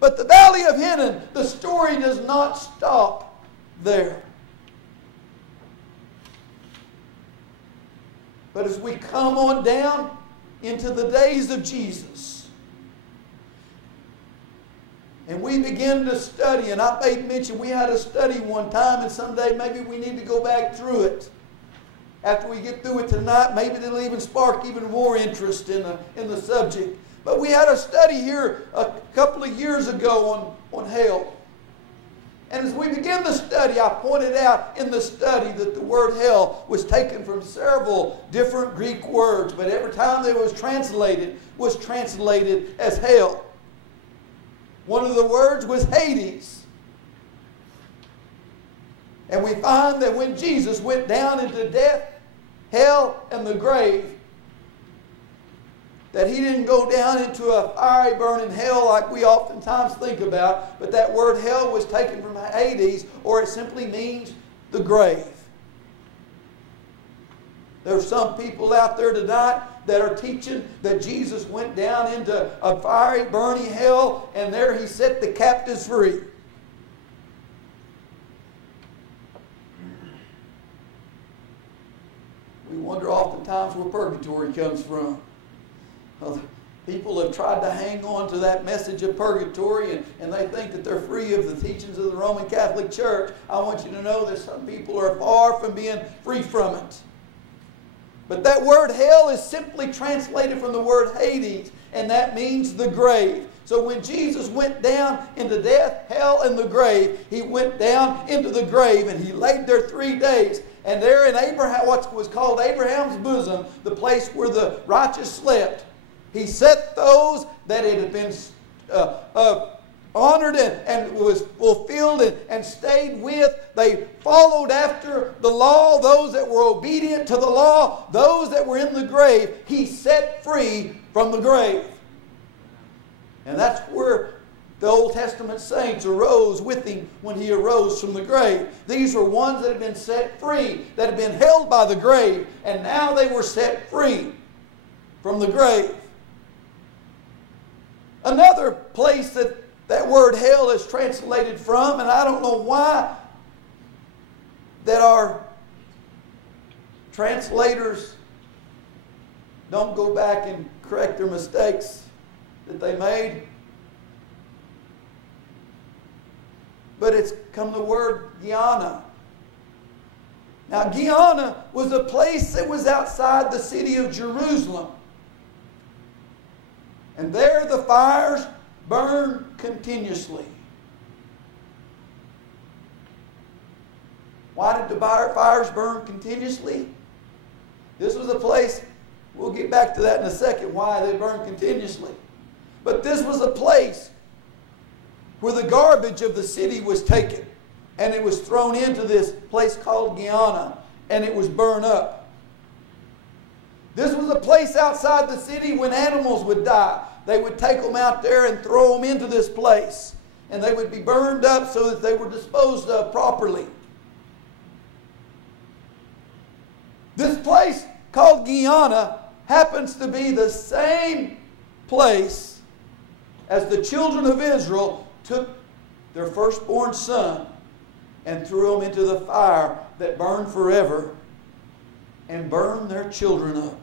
But the Valley of Hinnom, the story does not stop there. But as we come on down into the days of Jesus, and we begin to study, and I made mention we had a study one time, and someday maybe we need to go back through it. After we get through it tonight, maybe it'll even spark even more interest in the subject. But we had a study here a couple of years ago on hell. And as we began the study, I pointed out in the study that the word hell was taken from several different Greek words, but every time it was translated as hell. One of the words was Hades. And we find that when Jesus went down into death, hell, and the grave, that he didn't go down into a fiery burning hell like we oftentimes think about, but that word hell was taken from Hades, or it simply means the grave. There are some people out there tonight that are teaching that Jesus went down into a fiery burning hell, and there he set the captives free. We wonder oftentimes where purgatory comes from. Well, people have tried to hang on to that message of purgatory, and they think that they're free of the teachings of the Roman Catholic Church. I want you to know that some people are far from being free from it. But that word hell is simply translated from the word Hades, and that means the grave. So when Jesus went down into death, hell, and the grave, he went down into the grave, and he laid there 3 days. And there in Abraham, what was called Abraham's bosom, the place where the righteous slept, he set those that it had been honored and was fulfilled and stayed with. They followed after the law, those that were obedient to the law, those that were in the grave, he set free from the grave. And that's where the Old Testament saints arose with him when he arose from the grave. These were ones that had been set free, that had been held by the grave, and now they were set free from the grave. Another place that word hell is translated from, and I don't know why that our translators don't go back and correct their mistakes that they made. But it's come the word Gehenna. Now, Gehenna was a place that was outside the city of Jerusalem. And there the fires burned continuously. Why did the fires burn continuously? This was a place, we'll get back to that in a second, why they burned continuously. But this was a place where the garbage of the city was taken, and it was thrown into this place called Gehenna, and it was burned up. This was a place outside the city when animals would die. They would take them out there and throw them into this place, and they would be burned up so that they were disposed of properly. This place called Gehenna happens to be the same place as the children of Israel took their firstborn son and threw him into the fire that burned forever and burned their children up.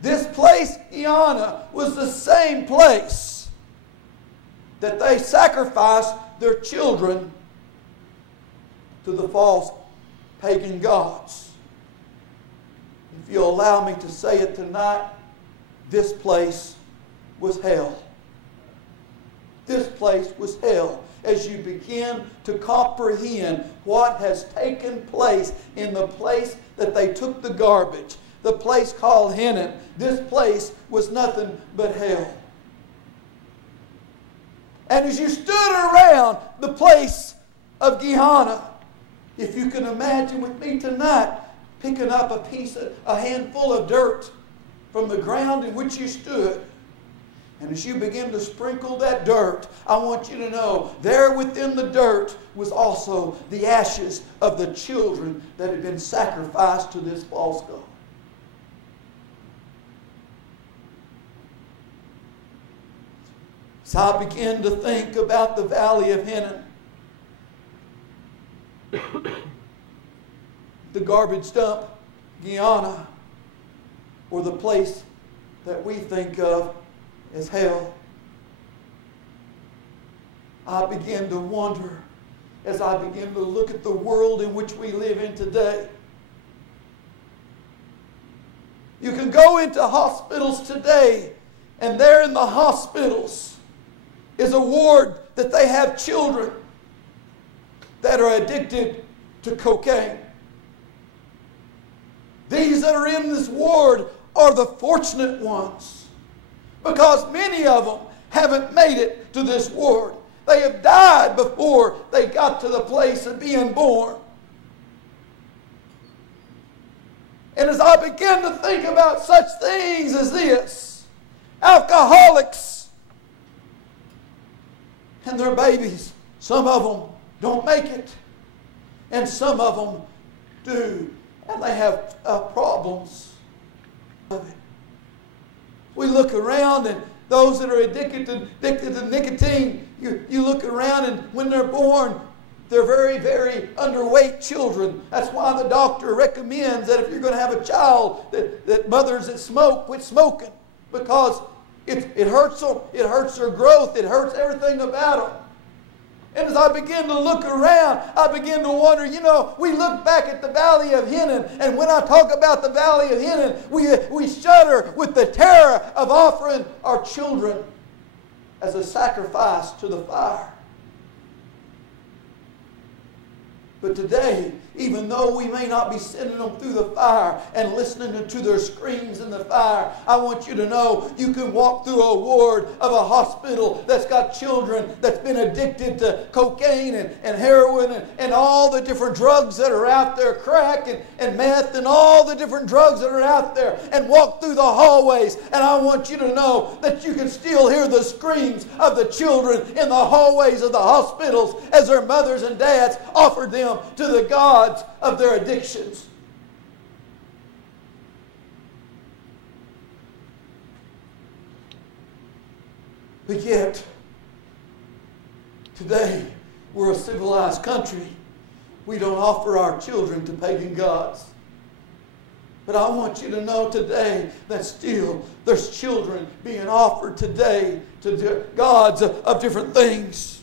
This place, Gehenna, was the same place that they sacrificed their children to the false pagan gods. If you'll allow me to say it tonight, this place was hell. This place was hell. As you begin to comprehend what has taken place in the place that they took the garbage, the place called Hennom, this place was nothing but hell. And as you stood around the place of Gehenna, if you can imagine with me tonight, picking up a handful of dirt from the ground in which you stood, and as you begin to sprinkle that dirt, I want you to know there within the dirt was also the ashes of the children that had been sacrificed to this false god. So I began to think about the valley of Hennom, the garbage dump, Guyana, or the place that we think of as hell. I began to wonder as I began to look at the world in which we live in today. You can go into hospitals today, and there in the hospitals is a ward that they have children that are addicted to cocaine. These that are in this ward are the fortunate ones, because many of them haven't made it to this ward. They have died before they got to the place of being born. And as I began to think about such things as this, alcoholics and their babies, some of them don't make it, and some of them do, and they have problems of it. We look around, and those that are addicted to nicotine, you look around, and when they're born, they're very, very underweight children. That's why the doctor recommends that if you're going to have a child, that mothers that smoke quit smoking, because it hurts them. It hurts their growth. It hurts everything about them. And as I began to look around, I began to wonder, we look back at the Valley of Hennom, and when I talk about the Valley of Hennom, we shudder with the terror of offering our children as a sacrifice to the fire. But today, even though we may not be sending them through the fire and listening to their screams in the fire, I want you to know you can walk through a ward of a hospital that's got children that's been addicted to cocaine and heroin and all the different drugs that are out there, crack and meth and all the different drugs that are out there, and walk through the hallways. And I want you to know that you can still hear the screams of the children in the hallways of the hospitals as their mothers and dads offered them to the gods of their addictions. But yet, today, we're a civilized country. We don't offer our children to pagan gods. But I want you to know today that still there's children being offered today to gods of different things.